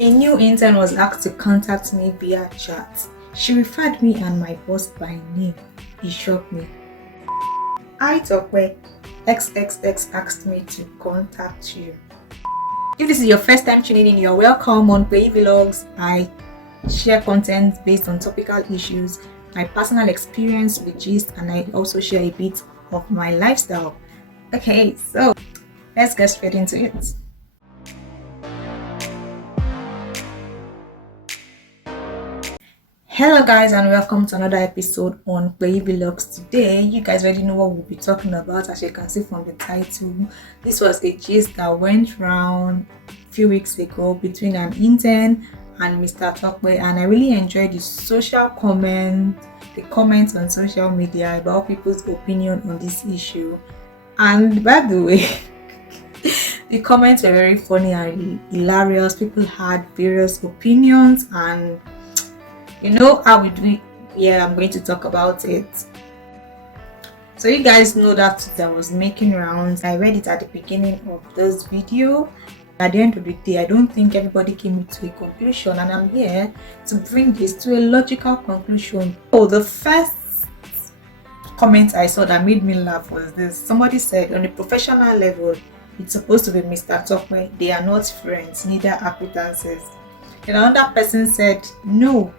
A new intern was asked to contact me via chat. She referred me and my boss by name. It shocked me. I Tokwe XXX asked me to contact you. If this is your first time tuning in, you're welcome on Peyi Vlogs. I share content based on topical issues, my personal experience with gist, and I also share a bit of my lifestyle. Okay, so let's get straight into it. Hello guys, and welcome to another episode on Peyi Vlogs. Today, you guys already know what we'll be talking about. As you can see from the title, this was a gist that went round a few weeks ago between an intern and Mr. Tokwe, and I really enjoyed the comments on social media about people's opinion on this issue. And by the way, the comments were very funny and hilarious. People had various opinions, and you know how we do it. Yeah, I'm going to talk about it. So you guys know that I was making rounds. I read it at the beginning of this video. At the end of the day, I don't think everybody came to a conclusion, and I'm here to bring this to a logical conclusion. So the first comment I saw that made me laugh was this. Somebody said, on a professional level, it's supposed to be Mr. Tokwe. They are not friends, neither acquaintances. And another person said, no.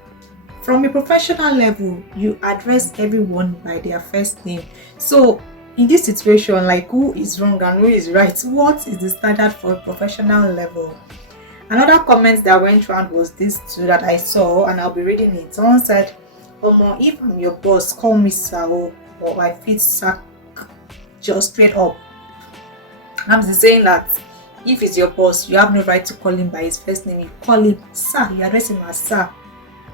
From a professional level, you address everyone by their first name. So in this situation, like, who is wrong and who is right? What is the standard for a professional level? Another comment that went around was this too that I saw, and I'll be reading it. Someone said, Omo, if I'm your boss, call me sir, or I fit sack just straight up. I'm saying that if it's your boss, you have no right to call him by his first name. You call him sir, you address him as sir.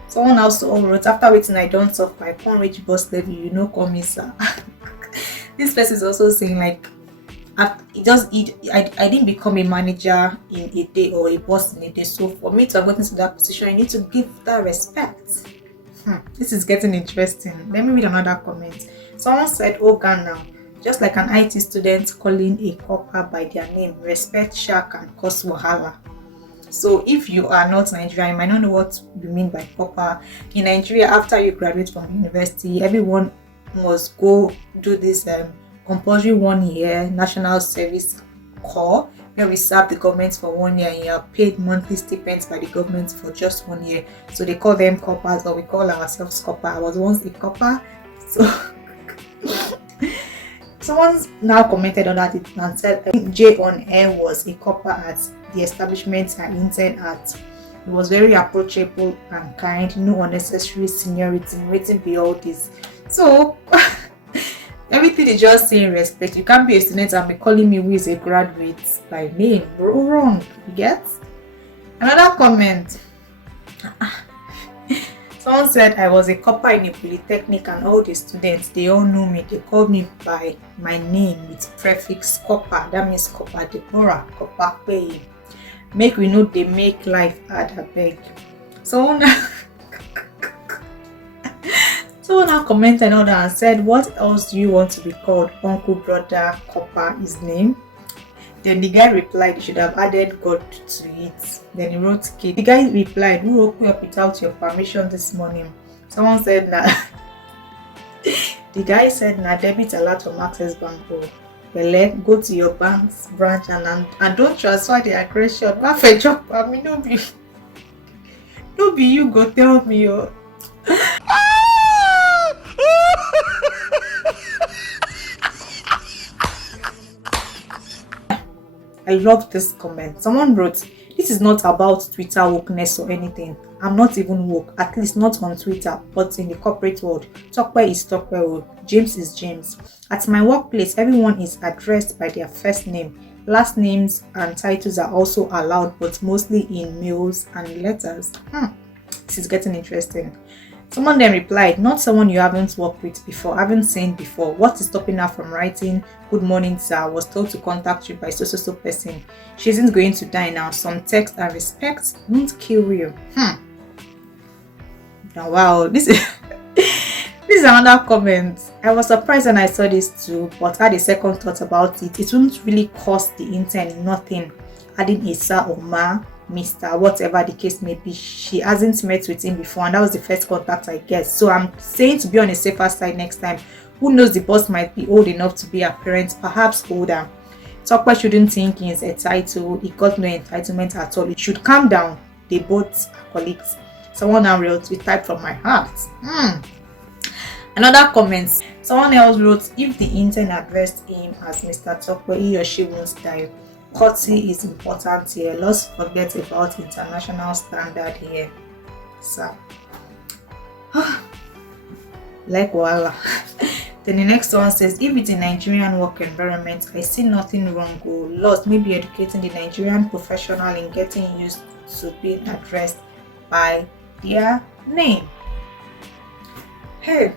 Someone also wrote, after waiting I don't solve my phone reach boss level, you know, call me sir. This person is also saying, like, I didn't become a manager in a day or a boss in a day. So for me to have gotten to that position, I need to give that respect. This is getting interesting. Let me read another comment. Someone said, oh Ghana, just like an IT student calling a copper by their name, respect shark and cause wahala. So if you are not Nigerian, you might not know what you mean by copper. In Nigeria, after you graduate from university, everyone must go do this compulsory 1 year national service corps, where we serve the government for 1 year and you are paid monthly stipends by the government for just 1 year. So they call them coppers, or we call ourselves copper. I was once a copper. So someone now commented on that and said, I think Jay on air was a copper at the establishment I interned at. He was very approachable and kind, no unnecessary seniority, waiting be all this. So everything is just saying respect. You can't be a student and be calling me who is a graduate by name. Bro, wrong. You get? Another comment. Someone said I was a copper in a polytechnic and all the students, they all know me. They called me by my name with prefix copper. That means copper Deborah, copper Peyi. Make we know they make life hard, I beg. Someone now commented on that and said, what else do you want to be called? Uncle, brother, copper, his name. Then the guy replied, you should have added God to it. Then he wrote kid. The guy replied, who woke you up without your permission this morning? Someone said, nah. The guy said, nah, debit a lot from Access Bank. Well, go to your bank's branch and don't transfer the aggression. What a job. I mean, no be you go tell me. Oh. I love this comment. Someone wrote, this is not about Twitter wokeness or anything. I'm not even woke, at least not on Twitter, but in the corporate world. Tokwe is Tokwe, James is James. At my workplace, everyone is addressed by their first name. Last names and titles are also allowed, but mostly in mails and letters. This is getting interesting. Someone then replied, not someone you haven't worked with before, haven't seen before. What is stopping her from writing, good morning sir, was told to contact you by so person. She isn't going to die now. Some text and respect won't kill you. Now, wow, this is this is another comment. I was surprised when I saw this too, but had a second thought about it. It wouldn't really cost the intern nothing, adding a sir or ma Mr. whatever the case may be. She hasn't met with him before, and that was the first contact, I guess. So I'm saying to be on a safer side next time. Who knows, the boss might be old enough to be her parents, perhaps older. Tokwe shouldn't think he is entitled. He got no entitlement at all. He should calm down. They both are colleagues. Someone now wrote, "We type from my heart." Another comment. Someone else wrote, "If the intern addressed him as Mr. Tokwe, he or she won't die. Courtesy is important here. Let's forget about international standard here, sir." Like voila. Then the next one says, "If it's a Nigerian work environment, I see nothing wrong. Lost maybe educating the Nigerian professional in getting used to being addressed by their name." Hey,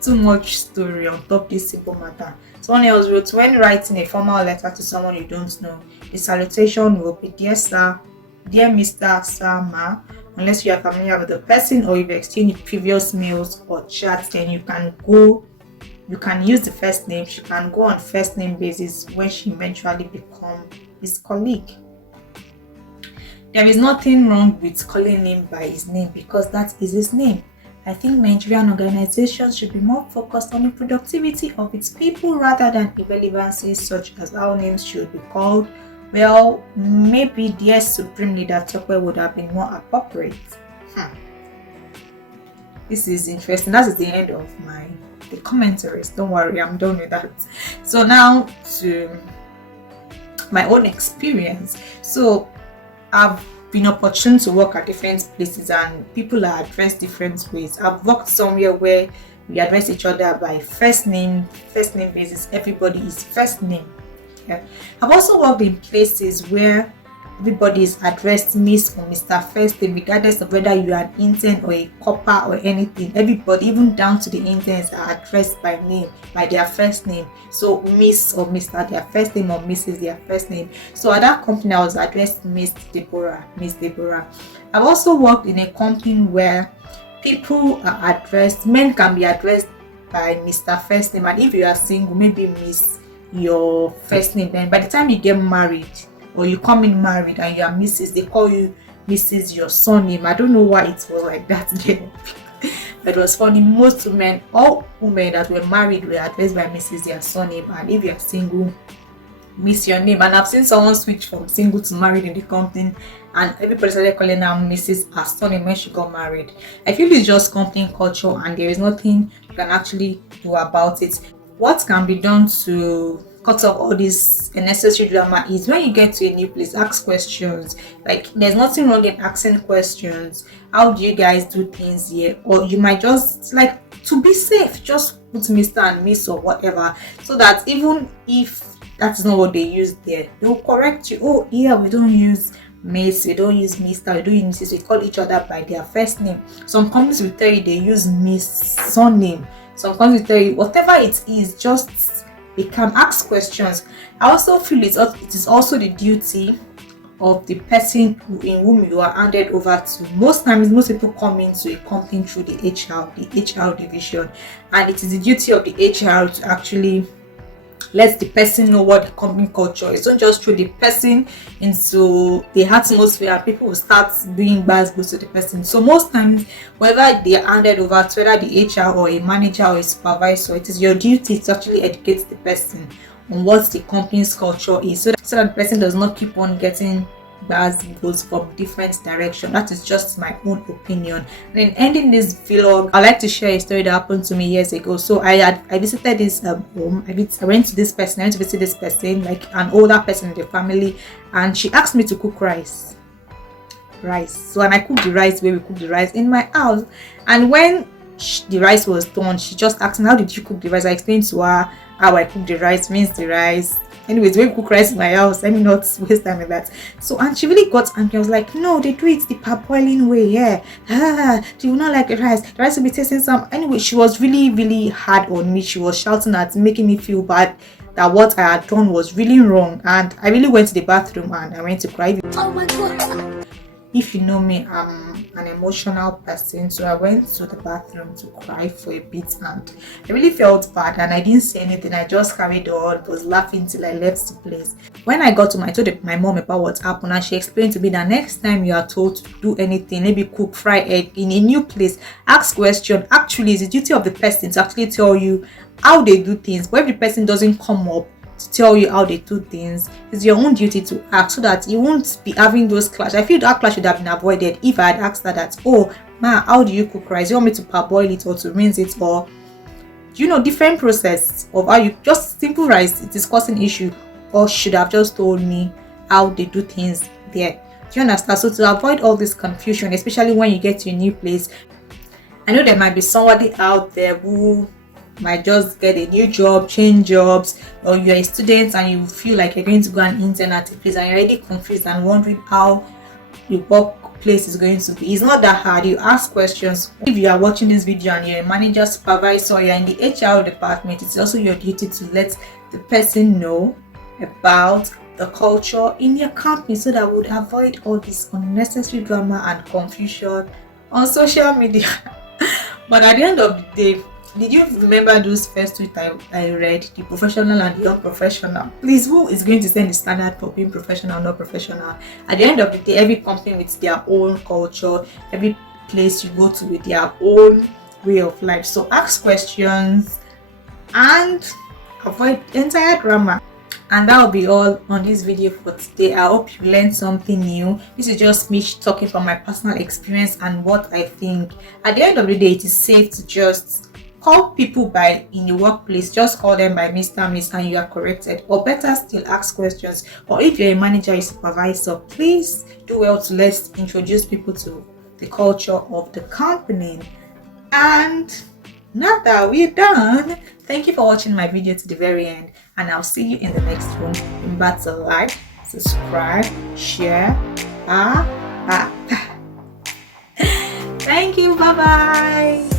too much story on top this simple matter. Someone else wrote, "When writing a formal letter to someone you don't know, the salutation will be 'Dear Sir,' 'Dear Mr. Sir, Ma,' unless you are familiar with the person or you've exchanged previous mails or chats. Then you can use the first name. She can go on first name basis when she eventually become his colleague. There is nothing wrong with calling him by his name because that is his name. I think Nigerian organizations should be more focused on the productivity of its people rather than irrelevancies such as how names should be called. Well, maybe dear Supreme Leader Tokwe would have been more appropriate." This is interesting. That is the end of the commentaries. Don't worry, I'm done with that. So now to my own experience. So I've been opportune to work at different places and people are addressed different ways. I've worked somewhere where we address each other by first name basis. Everybody is first name. Yeah. I've also worked in places where everybody is addressed Miss or Mr. First name, regardless of whether you are an intern or a copper or anything. Everybody, even down to the interns, are addressed by name, by their first name. So Miss or Mr. their first name or Mrs. their first name. So at that company, I was addressed Miss Deborah. I've also worked in a company where people are addressed, men can be addressed by Mr. First name, and if you are single, maybe Miss your first name. Then by the time you get married or you come in married and you are Mrs., they call you Mrs. your surname. I don't know why it was like that then. But it was funny. Most women, all women that were married were addressed by Mrs. their surname, and if you are single, Miss your name. And I've seen someone switch from single to married in the company, and everybody started calling her Mrs. her surname when she got married. I feel it's just company culture, and there is nothing you can actually do about it. What can be done to cut off all this unnecessary drama is when you get to a new place, ask questions. Like, there's nothing wrong in asking questions. How do you guys do things here? Or you might just, like, to be safe, just put Mr. and Miss or whatever, so that even if that's not what they use there, they'll correct you. Oh yeah, we don't use Miss, we don't use Mr., we don't use Mrs., we call each other by their first name. Some companies will tell you they use Miss surname. Some companies will tell you whatever it is, just they can ask questions. I also feel it is also the duty of the person in whom you are handed over to. Most times, most people come into a company through the HR division, and it is the duty of the HR to actually let the person know what the company culture is. Don't just throw the person into the atmosphere and people will start doing bad to the person. So most times, whether they are handed over to whether the HR or a manager or a supervisor, it is your duty to actually educate the person on what the company's culture is, so that the person does not keep on getting bad goes from different direction. That is just my own opinion. And in ending this vlog, I'd like to share a story that happened to me years ago. So I visited this home. I went to visit this person, like an older person in the family, and she asked me to cook rice. So, and I cooked the rice where we cook the rice in my house. And when the rice was done, she just asked me, "How did you cook the rice?" I explained to her how I cooked the rice, means the rice. Anyways, when we cook rice in my house, let me not waste time with that. So, and she really got angry. I was like, "No, they do it the parboiling way, yeah. Do you not like the rice? The rice will be tasting some." Anyway, she was really, really hard on me. She was shouting at me, making me feel bad that what I had done was really wrong. And I really went to the bathroom and I went to cry. Oh my God. If you know me, I'm an emotional person, so I went to the bathroom to cry for a bit, and I really felt bad, and I didn't say anything. I just carried on, was laughing till I left the place. When I got home, I told my mom about what happened, and she explained to me that next time you are told to do anything, maybe cook, fry egg in a new place, ask question. Actually, it's the duty of the person to actually tell you how they do things. But if the person doesn't come up to tell you how they do things, it's your own duty to ask, so that you won't be having those clash. I feel that clash should have been avoided if I had asked her that, oh ma, how do you cook rice? You want me to parboil it or to rinse it, or different process of how you just simple rice, it is causing issue, or should have just told me how they do things there. Do you understand? So to avoid all this confusion, especially when you get to a new place, I know there might be somebody out there who might just get a new job, change jobs, or you're a student and you feel like you're going to go and intern at a place and you're already confused and wondering how your workplace is going to be. It's not that hard. You ask questions. If you are watching this video and you're a manager, supervisor, you're in the HR department, it's also your duty to let the person know about the culture in your company, so that we would avoid all this unnecessary drama and confusion on social media. But at the end of the day, did you remember those first tweets I read, the professional and the unprofessional? Please, who is going to set the standard for being professional or not professional? At the end of the day, every company with their own culture, every place you go to with their own way of life. So ask questions and avoid the entire drama. And that will be all on this video for today. I hope you learned something new. This is just me talking from my personal experience and what I think. At the end of the day, it is safe to just call people by in the workplace. Just call them by Mr. Miss and you are corrected. Or better still, ask questions. Or if you're a manager or supervisor, please do well to let's introduce people to the culture of the company. And now that we're done, thank you for watching my video to the very end, and I'll see you in the next one. Remember to like, subscribe, share. Thank you. Bye bye.